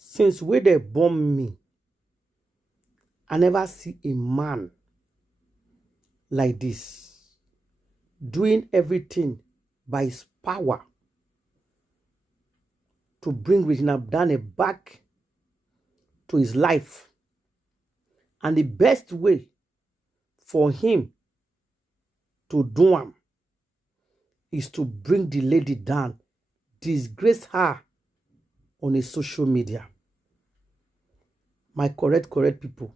Since where they born me, I never see a man like this doing everything by his power to bring Regina back to his life. And the best way for him to do him is to bring the lady down, disgrace her on a social media. My correct people,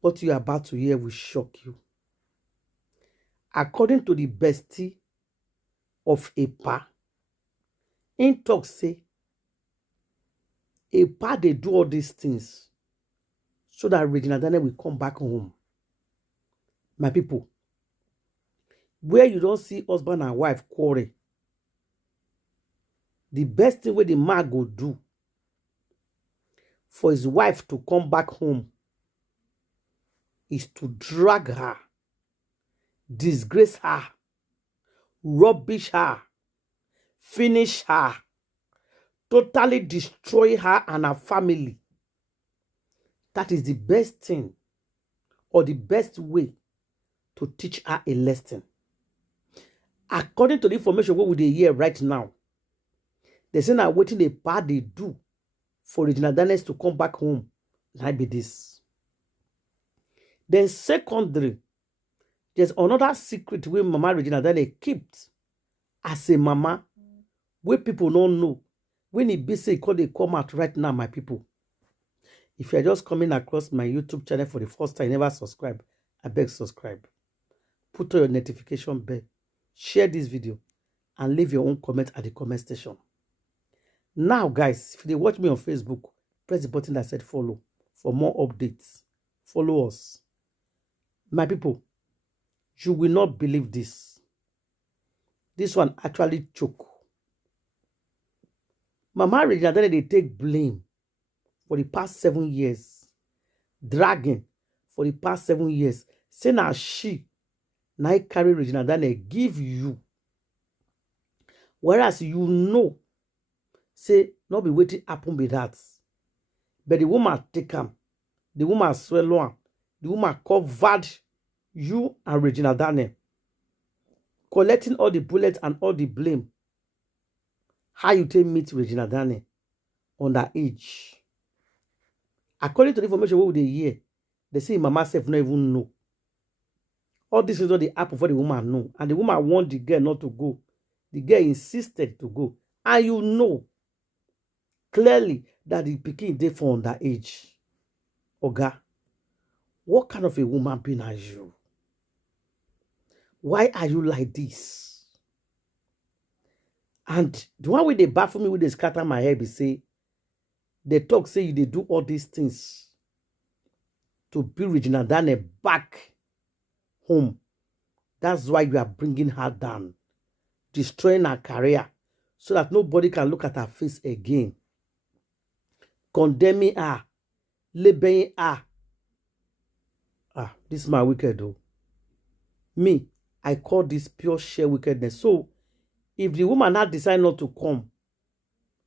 what you are about to hear will shock you. According to the bestie of Epa, in talk say, Epa they do all these things so that Regina will come back home. My people, where you don't see husband and wife quarrel, the best thing where the man go do for his wife to come back home is to drag her, disgrace her, rubbish her, finish her, totally destroy her and her family. That is the best thing or the best way to teach her a lesson. According to the information what we hear right now, they say now waiting the part they do for Regina to come back home. Like be this. Then secondary, there's another secret where Mama Regina kept as a mama, where people don't know. When it be say they come out right now, my people. If you're just coming across my YouTube channel for the first time, never subscribe, I beg subscribe. Put on your notification bell, share this video, and leave your own comment at the comment section. Now, guys, if they watch me on Facebook, press the button that said follow for more updates. Follow us. My people, you will not believe this. This one actually choke. Mama Regina, they take blame for the past 7 years. Dragging for the past 7 years. Say now she, now carry Regina, give you. Whereas you know, say, not be waiting happen with that. But the woman take him. The woman swallow him. The woman covered you and Regina Daniel, collecting all the bullets and all the blame. How you take meet Regina Daniel on that age? According to the information what they hear, they say Mama self not even know. All this is what the happen for the woman know. And the woman want the girl not to go. The girl insisted to go. And you know clearly that the pikin dey for underage. Oga, what kind of a woman being are you? Why are you like this? And the one way they baffle me with they scatter my head, they say, they talk, say they do all these things to bring Regina back home. That's why you are bringing her down, destroying her career, so that nobody can look at her face again. Condemning her, labeling her. This is my wicked though. Me, I call this pure sheer wickedness. So, if the woman now decide not to come,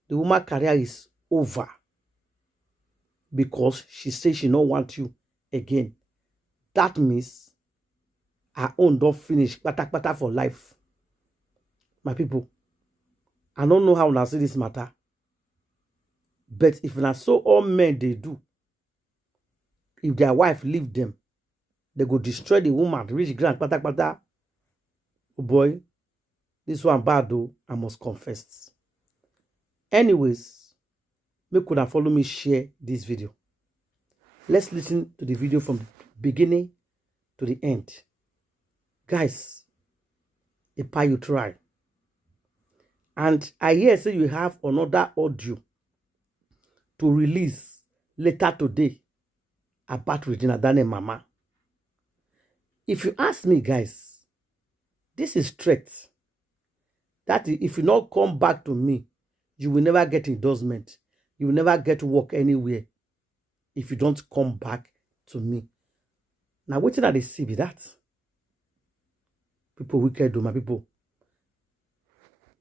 the woman's career is over. Because she says she don't want you again. That means her own don't finish. Pata for life. My people, I don't know how I see this matter. But if not so all men they do, if their wife leave them, they go destroy the woman, reach grand pata. Oh boy, this one bad though, I must confess. Anyways, make una follow me share this video. Let's listen to the video from the beginning to the end. Guys, Epa, you try. And I hear say you have another audio to release later today about Regina Daniel Mama. If you ask me, guys, this is threat. That if you not come back to me, you will never get endorsement. You will never get work anywhere if you don't come back to me. Now, what did they see be that? People wicked, do my people.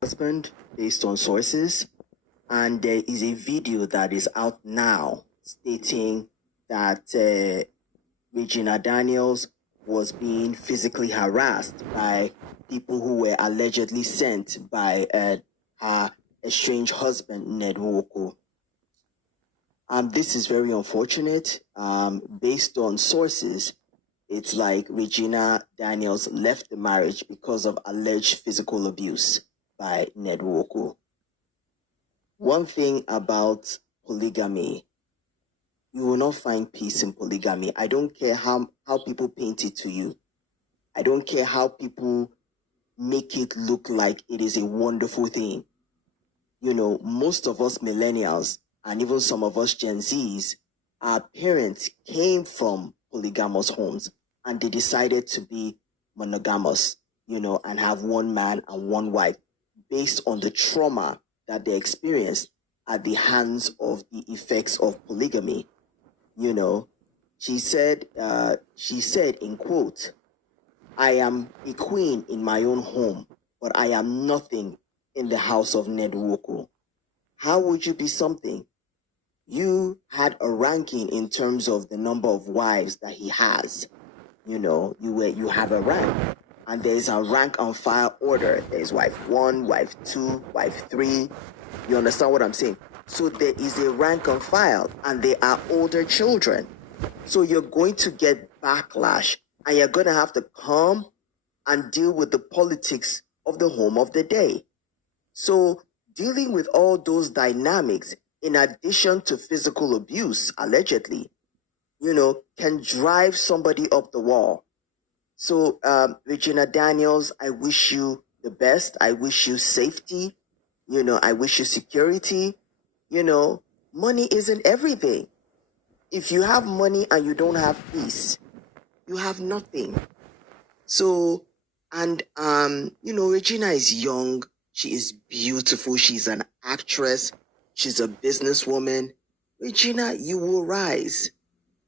Husband, based on sources, And there is a video that is out now stating that Regina Daniels was being physically harassed by people who were allegedly sent by her estranged husband, Ned Nwoko. This is very unfortunate. Based on sources, it's like Regina Daniels left the marriage because of alleged physical abuse by Ned Nwoko. One thing about polygamy, you will not find peace in polygamy. I don't care how people paint it to you. I don't care how people make it look like it is a wonderful thing. You know, most of us millennials and even some of us Gen Zs, our parents came from polygamous homes and they decided to be monogamous, you know, and have one man and one wife based on the trauma that they experienced at the hands of the effects of polygamy. You know, she said in quote, "I am a queen in my own home, but I am nothing in the house of Ned Nwoko." How would you be something? You had a ranking in terms of the number of wives that he has. You know, you have a rank. And there is a rank and file order. There is wife 1, wife 2, wife 3. You understand what I'm saying? So there is a rank and file, and they are older children. So you're going to get backlash, and you're going to have to come and deal with the politics of the home of the day. So dealing with all those dynamics, in addition to physical abuse, allegedly, you know, can drive somebody up the wall. So, Regina Daniels, I wish you the best. I wish you safety. You know, I wish you security. You know, money isn't everything. If you have money and you don't have peace, you have nothing. So, and, you know, Regina is young. She is beautiful. She's an actress. She's a businesswoman. Regina, you will rise.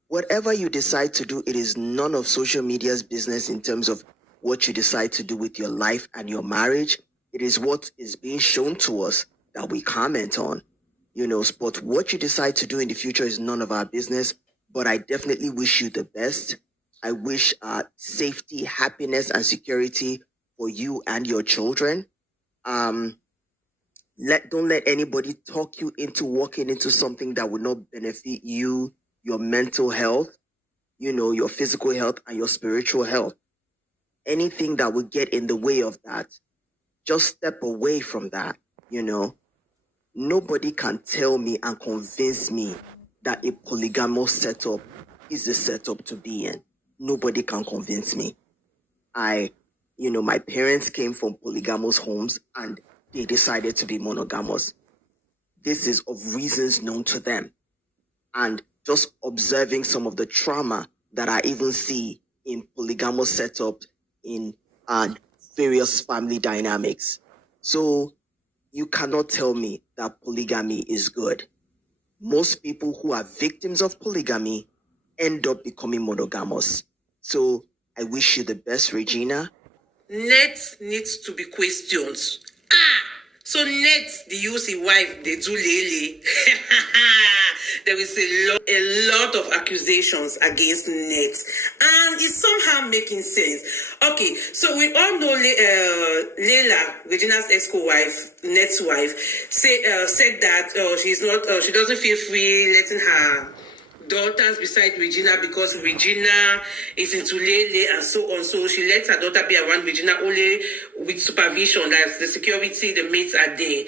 Whatever you decide to do, it is none of social media's business in terms of what you decide to do with your life and your marriage. It is what is being shown to us that we comment on. You know, but what you decide to do in the future is none of our business. But I definitely wish you the best. I wish safety, happiness, and security for you and your children. Don't let anybody talk you into walking into something that will not benefit you, your mental health, you know, your physical health, and your spiritual health. Anything that will get in the way of that, just step away from that, you know. Nobody can tell me and convince me that a polygamous setup is a setup to be in. Nobody can convince me. My parents came from polygamous homes and they decided to be monogamous. This is of reasons known to them. And just observing some of the trauma that I even see in polygamous setup in various family dynamics. So you cannot tell me that polygamy is good. Most people who are victims of polygamy end up becoming monogamous. So I wish you the best, Regina. Ned needs to be questioned. So Ned, the use his wife, they do lele. There is a lot of accusations against Ned, and it's somehow making sense. Okay, so we all know Leila, Regina's ex-wife, Ned's wife, said that she doesn't feel free letting her daughters beside Regina because Regina is into Lele and so on. So she lets her daughter be around Regina only with supervision. That's the security, the mates are there.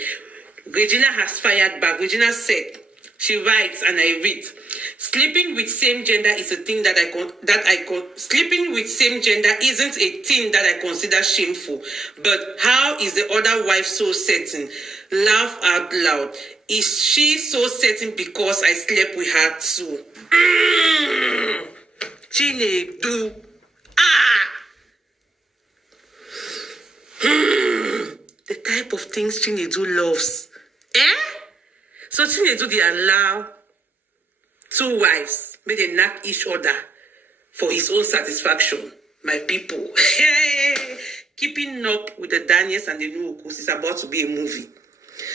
Regina has fired back. Regina said, she writes and I read, sleeping with same gender is a thing sleeping with same gender isn't a thing that I consider shameful. But how is the other wife so certain? Laugh out loud. Is she so certain because I slept with her too? Chinedu. The type of things Chinedu loves. So Chinedu, they allow two wives, may they knock each other for his own satisfaction. My people. Keeping up with the Daniels and the Nwokos is about to be a movie.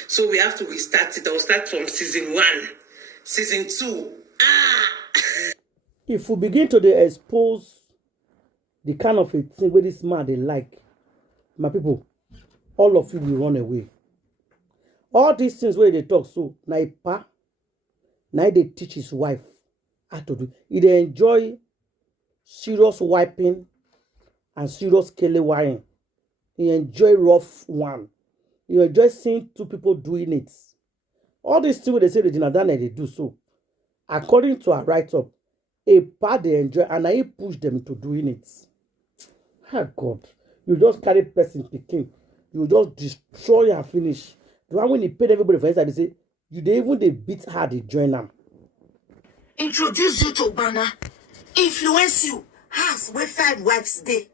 So we have to restart it. I'll start from season 1. Season 2. If we begin to dey expose the kind of a thing where this man they like, my people, all of you will run away. All these things where they talk so, na pa, now they teach his wife how to do. He dey enjoy serious wiping and serious kele wine. He enjoy rough one. He enjoy seeing two people doing it. All these things where they say Regina Daniel they do so. According to her write-up, a part they enjoy and I push them to doing it. Oh God, you just carry person picking, you just destroy and finish. The one when he paid everybody for inside, they say you dey even they beat her, they join them. Introduce you to Bana, influence you, has where 5 wives day.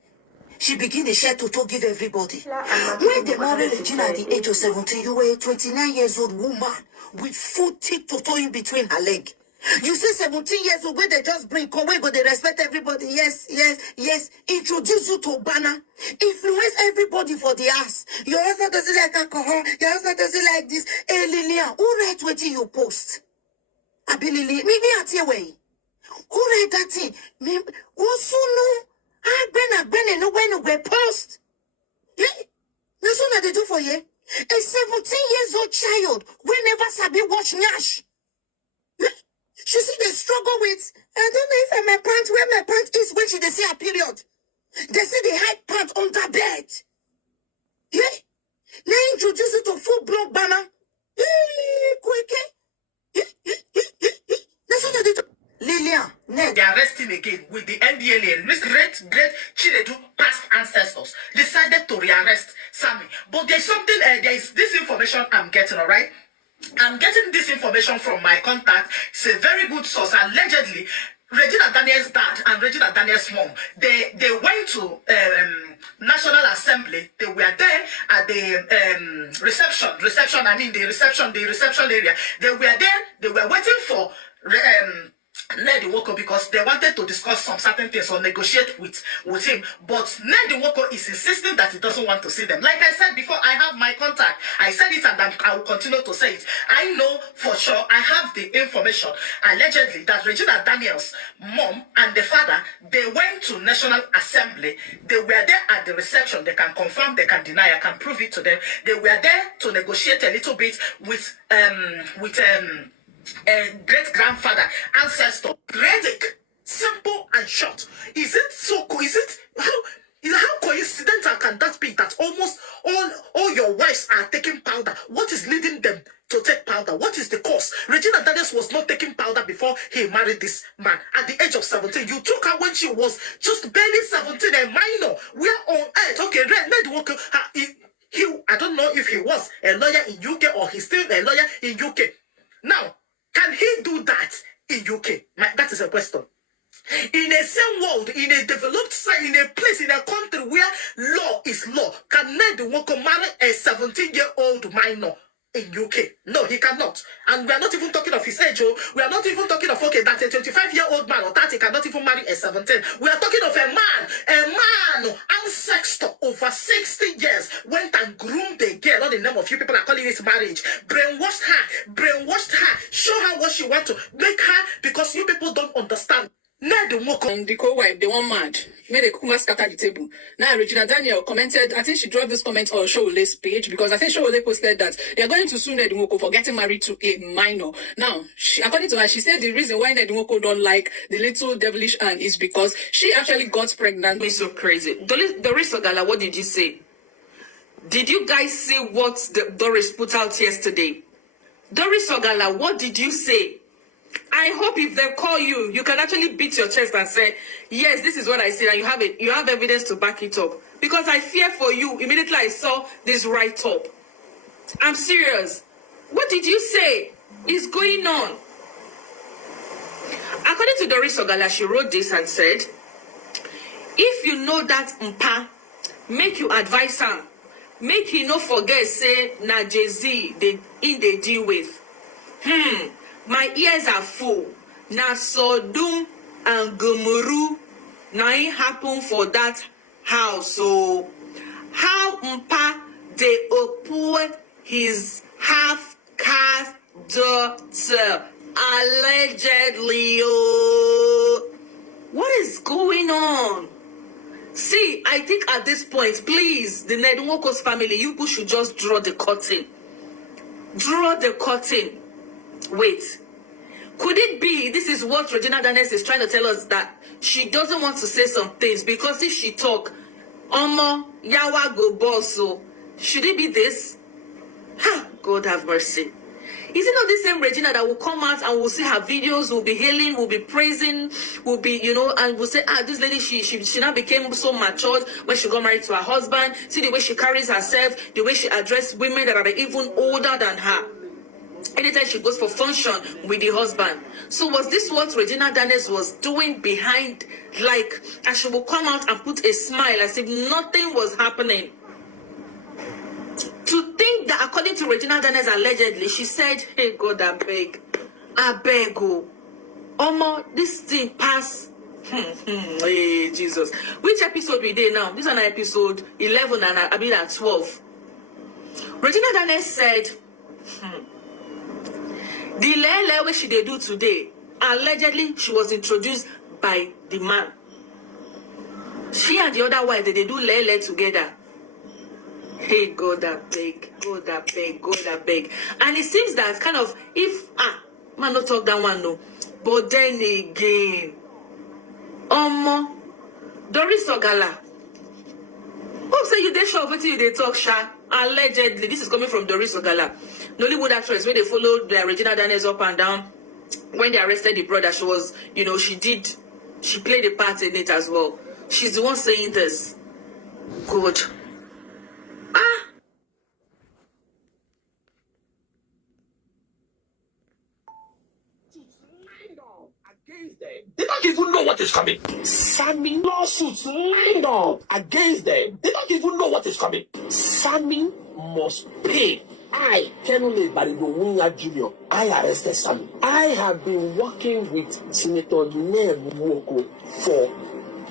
She begin the share to give everybody. When they married Regina at the age of 17, you were a 29 years old woman with full teeth to in between her leg. You say 17 years old, where they just bring, come where go they respect everybody. Yes, yes, yes. Introduce you to Bana. Influence everybody for the ass. Your husband doesn't like alcohol. Your husband doesn't like this. Hey, Lilian, who write what you post? Abi Lily, maybe at your way. Who write that thing? Maybe, also no. I've been no when we post. Yeah, that's what they do for you. A 17 years old child will never sabi watch Nyash. Yeah? She see they struggle with, I don't know if my pants, where my pants is when she they see a period. They see they hide pants under bed. Yeah? Now introduce it to full blown banner. Quick. That's what they do. Lilian, Ned. They are arresting again with the NDLA and great Chinedu past ancestors decided to rearrest Sammy. But there's something, there is this information I'm getting, all right? I'm getting this information from my contact. It's a very good source. Allegedly, Regina Daniel's dad and Regina Daniel's mom, they went to National Assembly. They were there at the reception area. They were there. They were waiting for Ned Nwoko because they wanted to discuss some certain things or negotiate with him. But Ned Nwoko is insisting that he doesn't want to see them. Like I said before, I have my contact. I said it and I will continue to say it. I know for sure, I have the information, allegedly, that Regina Daniel's mom and the father, they went to National Assembly. They were there at the reception. They can confirm, they can deny, I can prove it to them. They were there to negotiate a little bit with great-grandfather, ancestor, Redick. Simple and short. Is it so cool? Is it how coincidental can that be that almost all your wives are taking powder? What is leading them to take powder? What is the cause? Regina Daniels was not taking powder before he married this man at the age of 17. You took her when she was just barely 17, a minor. We are on earth. Okay, Ned Nwoko, I don't know if he was a lawyer in UK or he's still a lawyer in UK. Now, can he do that in UK? That is a question. In a same world, in a developed side, in a place, in a country where law is law, can Ned Nwoko marry a 17-year-old minor in UK? No, he cannot. And we are not even talking of his age. We are not even talking of, okay, that a 25-year-old man or 30 cannot even marry a 17. We are talking of a man, ancestor over 60 years, went and groomed a girl, not the name of you people are calling it marriage, brainwashed her, show her what she wants to, make her, because you people don't understand. Ned Nwoko and the co-wife, they want mad. Made a kuma scatter the table. Now Regina Daniel commented, I think she dropped this comment on Showole's page because I think Showole posted that they are going to sue Ned Nwoko for getting married to a minor. Now, according to her, she said the reason why Ned Nwoko don't like the little devilish Anne is because she actually got pregnant. It's so crazy. Doris Ogala, what did you say? Did you guys see what Doris put out yesterday? Doris Ogala, what did you say? I hope if they call you, you can actually beat your chest and say, yes, this is what I said, and you have evidence to back it up. Because I fear for you immediately I saw this write-up. I'm serious. What did you say is going on? According to Doris Ogala, she wrote this and said, if you know that mpa, make you advise her. Make he no forget, say, na Jay-Z, they deal with. My ears are full. Na Sodom and Gomorrah nothing happen for that house. So how mpa they open his half-caste daughter. Allegedly, oh. What is going on? See, I think at this point, please, the Ned Nwoko's family, you people should just draw the curtain. Draw the curtain. Wait. Could it be this is what Regina Daniels is trying to tell us, that she doesn't want to say some things because if she talk, Omo, Yawa go boss, so should it be this? Ha! God have mercy. Is it not the same Regina that will come out and we'll see her videos, will be hailing, will be praising, will be, and we'll say, this lady, she now became so matured when she got married to her husband. See the way she carries herself, the way she addresses women that are even older than her. Anytime she goes for function with the husband. So was this what Regina Daniels was doing behind, like, and she will come out and put a smile as if nothing was happening? To think that according to Regina Daniels, allegedly, she said, hey God, I beg, oh. Omo, this thing pass. Hey, Jesus. Which episode we did now? This is an episode 11 and I mean at 12. Regina Daniels said, the lele which she dey do today, allegedly, she was introduced by the man. She and the other wife, they do lele together. Hey, God, I beg, God, I beg, God, I beg. And it seems that kind of, if, man, not talk that one, no. But then again, Doris Ogala. Who say you dey sure of you they talk, Sha? Allegedly, this is coming from Doris Ogala. Nollywood actress, when they followed Regina Daniels up and down, when they arrested the brother, she was, she played a part in it as well. She's the one saying this. Good. They don't even know what is coming. Sammy lawsuits lined up against them. They don't even know what is coming. Sammy must pay. I, Kenule Barigo Jr., I arrested Sammy. I have been working with Senator Ned Nwoko for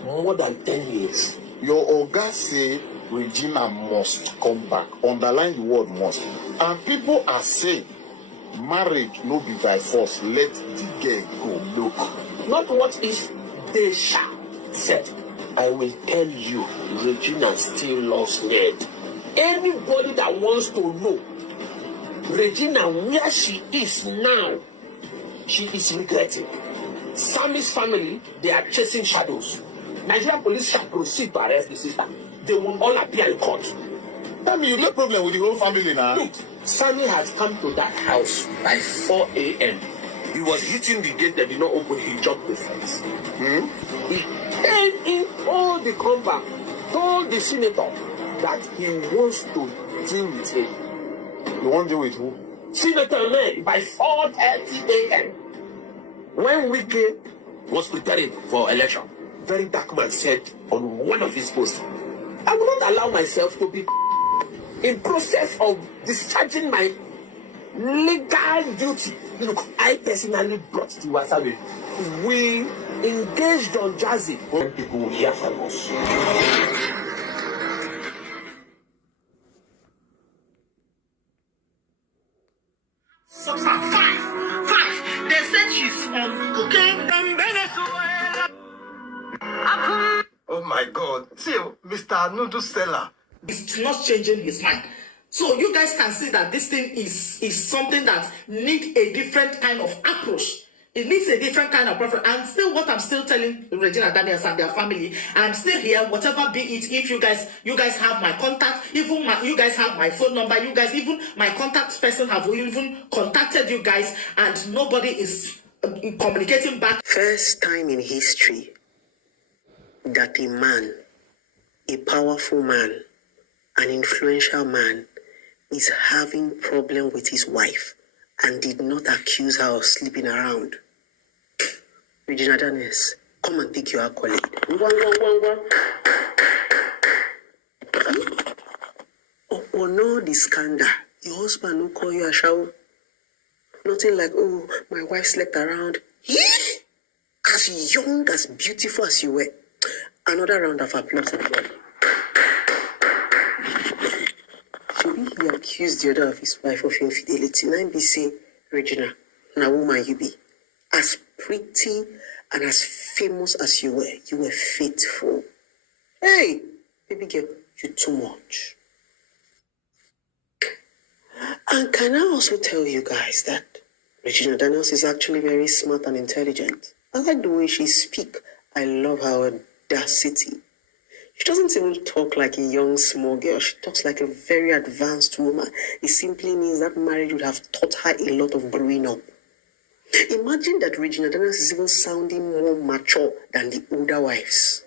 more than 10 years. Your Oga say Regina must come back. Underline the word must. And people are saying marriage no be by force. Let the girl go. Look. Not what if they shall said. I will tell you, Regina still loves Ned. Anybody that wants to know Regina where she is now, she is regretting. Sammy's family, they are chasing shadows. Nigerian police shall proceed to arrest the sister. They will all appear in court. That means you get problem with the whole family now. Look, Sammy has come to that house by 4 a.m. He was hitting the gate that did not open. He jumped the fence. He came in, told the compound, told the senator that he wants to deal with him. You want to deal with who? Senator Ned by 4:30 a.m. When Wike was preparing for election, very dark man said on one of his posts, I will not allow myself to be in process of discharging my legal duty. Look, I personally brought to Wasabi. We engaged on Jazzy. When people will hear from us. Five. They said she's on cocaine. Oh my God. See, Mr. Noodle Seller It's not changing his mind. So you guys can see that this thing is something that needs a different kind of approach. It needs a different kind of preference. And still what I'm still telling Regina Daniels and their family, I'm still here, whatever be it, if you guys have my contact, even you guys have my phone number, you guys, even my contact person have even contacted you guys, and nobody is communicating back. First time in history that a man, a powerful man, an influential man, is having problem with his wife and did not accuse her of sleeping around. Regina Daniels, come and pick your accolade. Oh no, the scandal. Your husband will call you a shower. Nothing like, oh, my wife slept around. As young, as beautiful as you were. Another round of applause. Should we hear accused the other of his wife of infidelity. Now be say, Regina, na woman you be. As pretty and as famous as you were faithful. Hey, baby girl, you too much. And can I also tell you guys that Regina Daniels is actually very smart and intelligent. I like the way she speaks. I love her audacity. She doesn't even talk like a young, small girl. She talks like a very advanced woman. It simply means that marriage would have taught her a lot of growing up. Imagine that Regina Daniels is even sounding more mature than the older wives.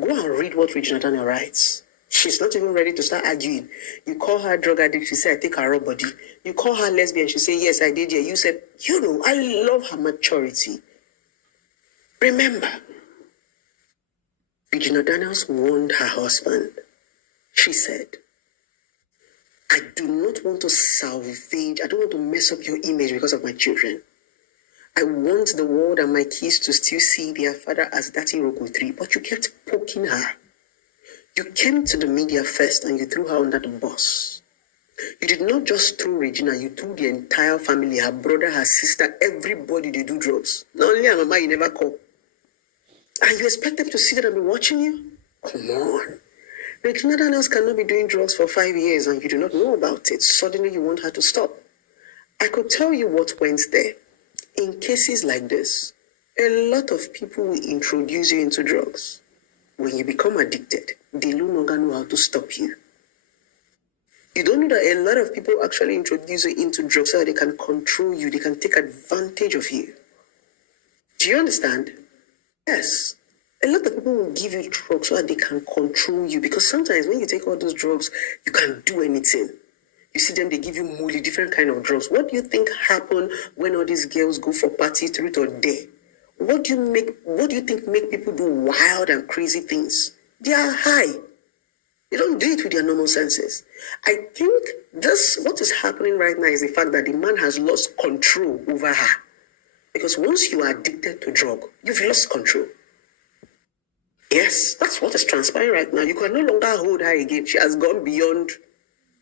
Go and read what Regina Daniels writes. She's not even ready to start arguing. You call her drug addict, she said, I take her raw body. You call her lesbian, she said, yes, I did. Yeah. You said, I love her maturity. Remember, Regina Daniels warned her husband. She said, I do not want to salvage, I don't want to mess up your image because of my children. I want the world and my kids to still see their father as Dati Roku 3, but you kept poking her. You came to the media first and you threw her under the bus. You did not just throw Regina, you threw the entire family, her brother, her sister, everybody they do drugs. Not only her mama, you never call. And you expect them to sit there and be watching you? Come on. Regina Daniels cannot be doing drugs for 5 years and you do not know about it. Suddenly you want her to stop. I could tell you what went there. In cases like this, a lot of people will introduce you into drugs. When you become addicted, they no longer know how to stop you. You don't know that a lot of people actually introduce you into drugs so that they can control you, they can take advantage of you. Do you understand? Yes. A lot of people will give you drugs so that they can control you, because sometimes when you take all those drugs, you can't do anything. You see them, they give you molly, different kind of drugs. What do you think happen when all these girls go for parties through or day? What do you think make people do wild and crazy things? They are high. They don't do it with their normal senses. I think what is happening right now is the fact that the man has lost control over her. Because once you are addicted to drug, you've lost control. Yes, that's what is transpiring right now. You can no longer hold her again. She has gone beyond.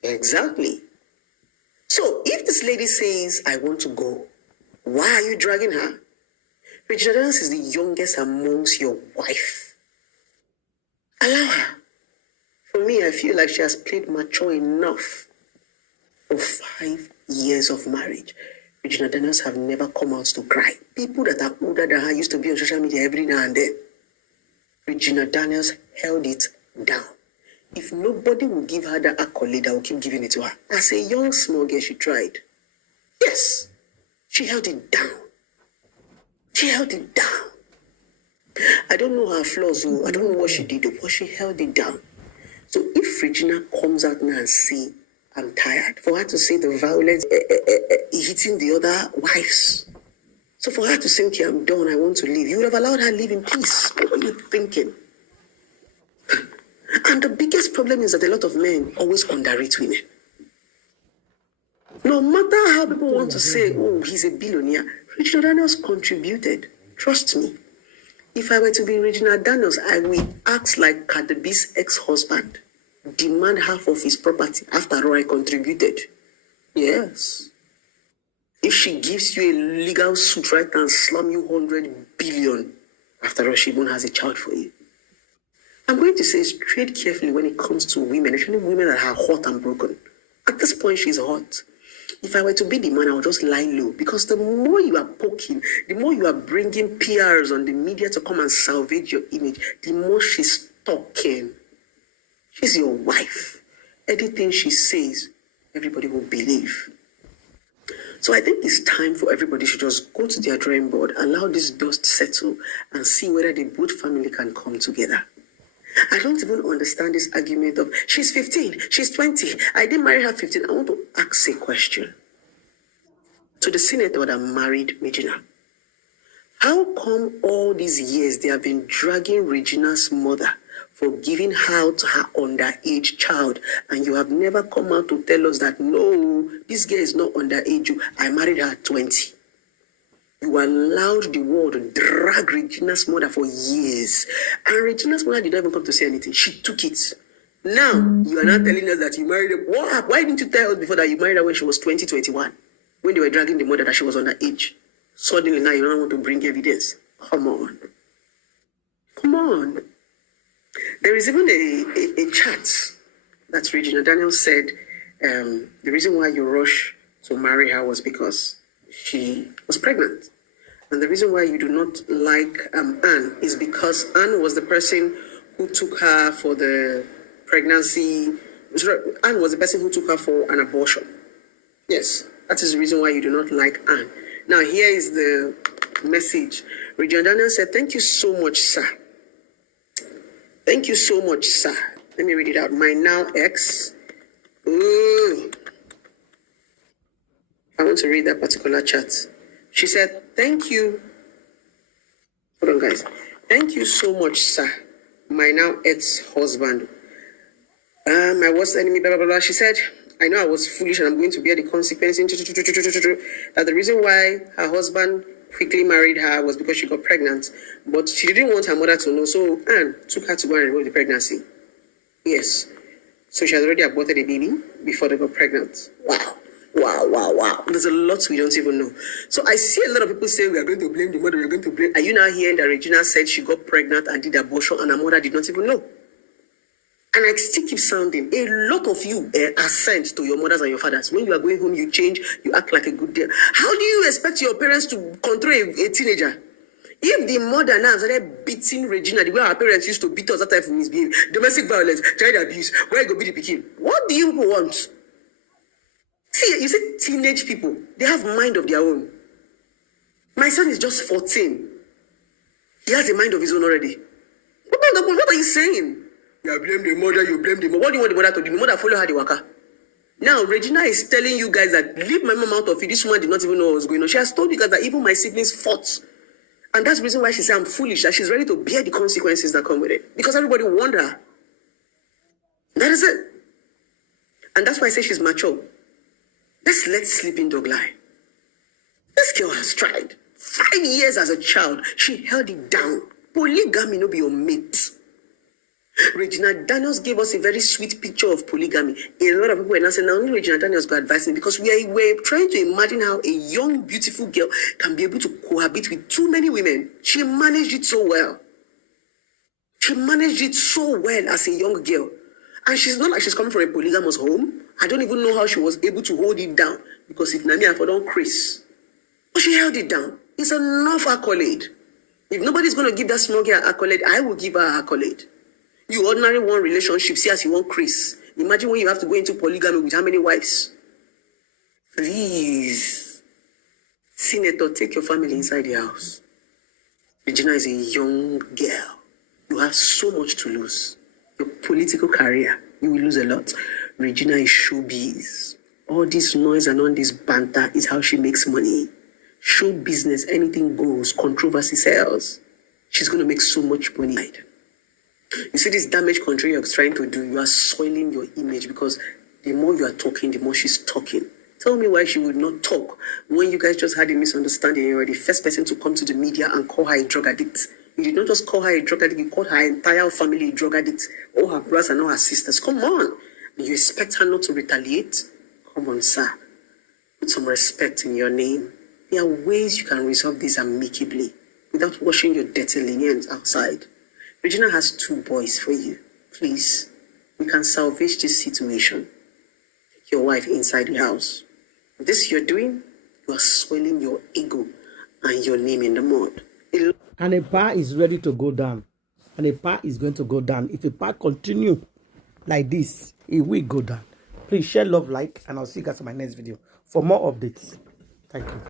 Exactly. So if this lady says, I want to go, why are you dragging her? Regina Daniels is the youngest amongst your wife. Allow her. For me, I feel like she has played mature enough. For 5 years of marriage, Regina Daniels have never come out to cry. People that are older than her used to be on social media every now and then. Regina Daniels held it down. If nobody will give her the accolade, I will keep giving it to her. As a young, small girl, she tried. Yes, she held it down. She held it down. I don't know her flaws, I don't know what she did, but she held it down. So if Regina comes out now and say, I'm tired, for her to say the violence hitting the other wives. So for her to say, okay, I'm done, I want to leave, you would have allowed her to live in peace. What were you thinking? And the biggest problem is that a lot of men always underrate women. No matter how people want to say, oh, he's a billionaire, Regina Daniels contributed. Trust me. If I were to be Regina Daniels, I will act like Cardi B's ex-husband. Demand half of his property. After all, I contributed. Yes. If she gives you a legal suit right now and slum you 100 billion, after all, she even has a child for you. I'm going to say tread carefully when it comes to women, especially women that are hot and broken. At this point, she's hot. If I were to be the man, I would just lie low. Because the more you are poking, the more you are bringing PRs on the media to come and salvage your image, the more she's talking. She's your wife. Anything she says, everybody will believe. So I think it's time for everybody to just go to their drawing board, allow this dust settle, and see whether the both family can come together. I don't even understand this argument of, she's 15, she's 20, I didn't marry her 15. I want to ask a question to the senator that married Regina. How come all these years they have been dragging Regina's mother for giving her to her underage child, and you have never come out to tell us that, no, this girl is not underage, I married her at 20. You allowed the world to drag Regina's mother for years. And Regina's mother did not even come to say anything. She took it. Now, you are not telling us that you married her. What? Why didn't you tell us before that you married her when she was 21? When they were dragging the mother that she was underage. Suddenly now you don't want to bring evidence. Come on. Come on. There is even a chat that Regina Daniels said the reason why you rushed to marry her was because she was pregnant. And the reason why you do not like Anne is because Anne was the person who took her for the pregnancy. Anne was the person who took her for an abortion. Yes, that is the reason why you do not like Anne. Now, here is the message. Regina Daniels said, "Thank you so much, sir. Thank you so much, sir." Let me read it out. My now ex. Ooh. I want to read that particular chat. She said, "Thank you." Hold on, guys. "Thank you so much, sir. My now ex-husband. My worst enemy, blah, blah, blah, blah." She said, "I know I was foolish and I'm going to bear the consequences." That the reason why her husband quickly married her was because she got pregnant. But she didn't want her mother to know. So Anne took her to go and remove the pregnancy. Yes. So she has already aborted a baby before they got pregnant. Wow. Wow, wow, wow. There's a lot we don't even know. So I see a lot of people say we are going to blame the mother, we're going to blame. Are you now hearing that Regina said she got pregnant and did abortion and her mother did not even know? And I still keep sounding. A lot of you are sent to your mothers and your fathers. When you are going home, you change, you act like a good girl. How do you expect your parents to control a teenager? If the mother now started beating Regina the way our parents used to beat us that type of misbehavior, domestic violence, child abuse, where you go be the pikin? What do you want? See, you see teenage people, they have mind of their own. My son is just 14. He has a mind of his own already. What are you saying? You blame the mother, you blame the mother. What do you want the mother to do? The mother follow her the waka. Now, Regina is telling you guys that leave my mom out of it. This woman did not even know what was going on. She has told you guys that even my siblings fought. And that's the reason why she said I'm foolish, that she's ready to bear the consequences that come with it. Because everybody warned her. That is it. And that's why I say she's mature. Let's let sleeping dog lie. This girl has tried. 5 years as a child, she held it down. Polygamy no be your mate. Regina Daniels gave us a very sweet picture of polygamy. A lot of people are now saying, now only Regina Daniels got advice me, because we're trying to imagine how a young, beautiful girl can be able to cohabit with too many women. She managed it so well. She managed it so well as a young girl. And she's not like she's coming from a polygamous home. I don't even know how she was able to hold it down. Because if Nami and don't Chris. But she held it down. It's enough accolade. If nobody's going to give that small girl accolade, I will give her accolade. You ordinary one relationship, see as you want Chris. Imagine when you have to go into polygamy with how many wives? Please. Senator, take your family inside the house. Regina is a young girl. You have so much to lose. Your political career, you will lose a lot. Regina is showbiz. All this noise and all this banter is how she makes money. Show business, anything goes, controversy sells. She's going to make so much money. You see this damage control you're trying to do, you are soiling your image, because the more you are talking, the more she's talking. Tell me why she would not talk when you guys just had a misunderstanding. You were the first person to come to the media and call her a drug addict. You did not just call her a drug addict, you called her entire family a drug addict. All her brothers and all her sisters. Come on. You expect her not to retaliate? Come on, sir. Put some respect in your name. There are ways you can resolve this amicably without washing your dirty linen outside. Regina has 2 boys for you. Please, we can salvage this situation. Take your wife inside the house. This you're doing, you are swelling your ego and your name in the mud. And a bar is ready to go down. And a bar is going to go down. If a bar continue like this, it will go down. Please share, love, like, and I'll see you guys in my next video for more updates. Thank you.